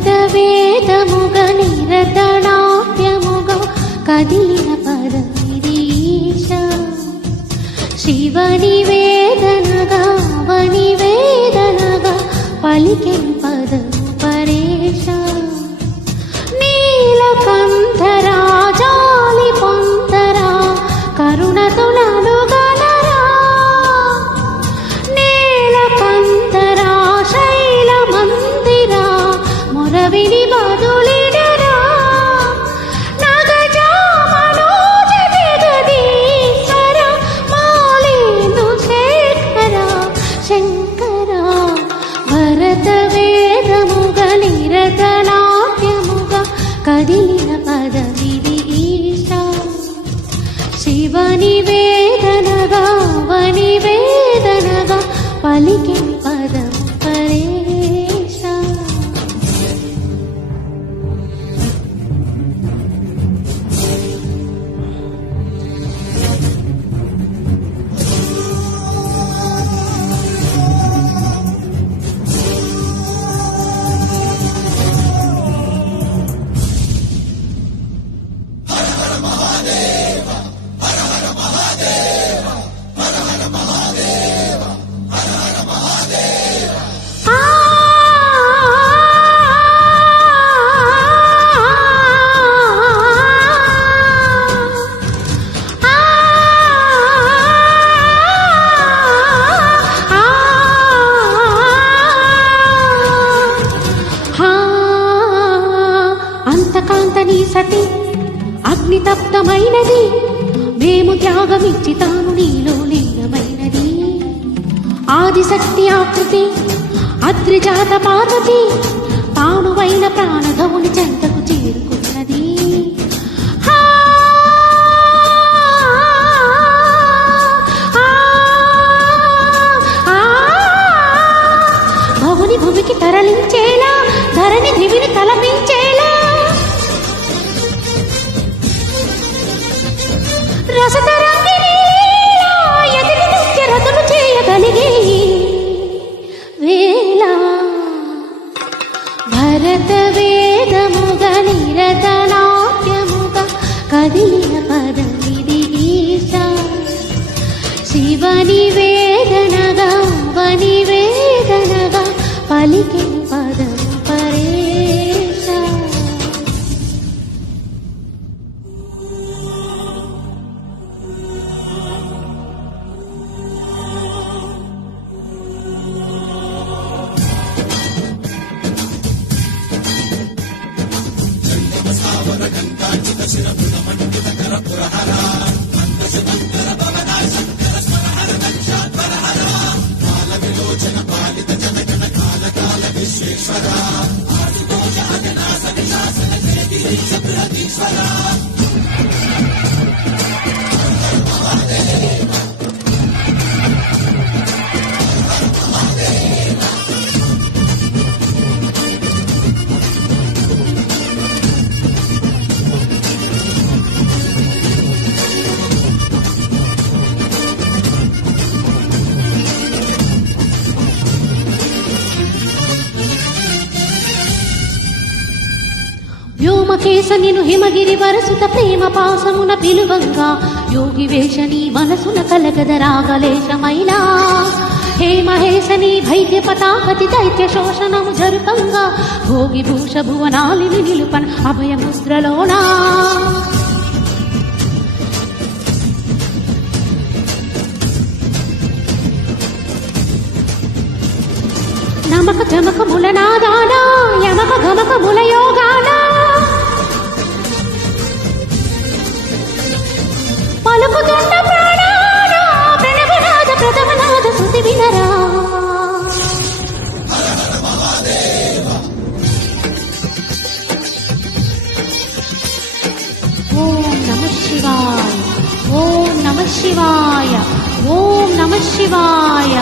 భరతవేదముగ నిరతనాట్యముగ కదిలిన పదమిదీశ శివనివేదనగా వనివేదనగా పలికెను పదము పరేశ నీలకంఠరా జాలి పొందరా కరుణతులనుగలరా నీలకంఠరా శైలమందిరా మొరవిని బదులిడరా నగజామనోజ జగదీశ్వర మాలేను శేఖర శంకర భరతవేదముగ నిరతనాట్యముగ కదిలిన పదమిది ఈశ శివనివేదనగా వనివేదనగా పలికెను పదము పరేశ అంతకాంతని సతి అగ్నితప్తమైనది మేము త్యాగమిచ్చి తాను నీలో లీనమైనది ఆదిశక్తి ఆకృతి అద్రిజాత పార్వతి తానువైన ప్రాణగముని చెంతకు చేరుకున్నది భవుని భూమికి తరలించేలా ధరణి దివిని తలపించేలా రసతరంగిణి ఎదిరి నృత్య రతులు చేయగలిగే వేళ భరతవేదముగ నిరతనాట్యముగ కదిలిన పదమిది ఈశ శివనివేదనగా వనివేదనగా పలికెను పదము పరేశ వ్యోమకేశ నిను హిమగిరి వరసుత ప్రేమ పాసమున పిలువంగా యోగి వేషని మనసున కలగద రాగలేశమైలా హే మహేశని భైద్య పతాపతి దైత్య శోషణము జరుపంగా భోగి భూష భువనాలిని నిలుపన అభయముద్రలోనా నమక జమక ములనాదాన యమక గమక ములయోగాన పలుకుతున్న ప్రాణాన ప్రణవనాద ప్రథమనాద శృతి వినరా ఓం నమః శివాయ ఓం నమః శివాయ ఓం నమ శివాయ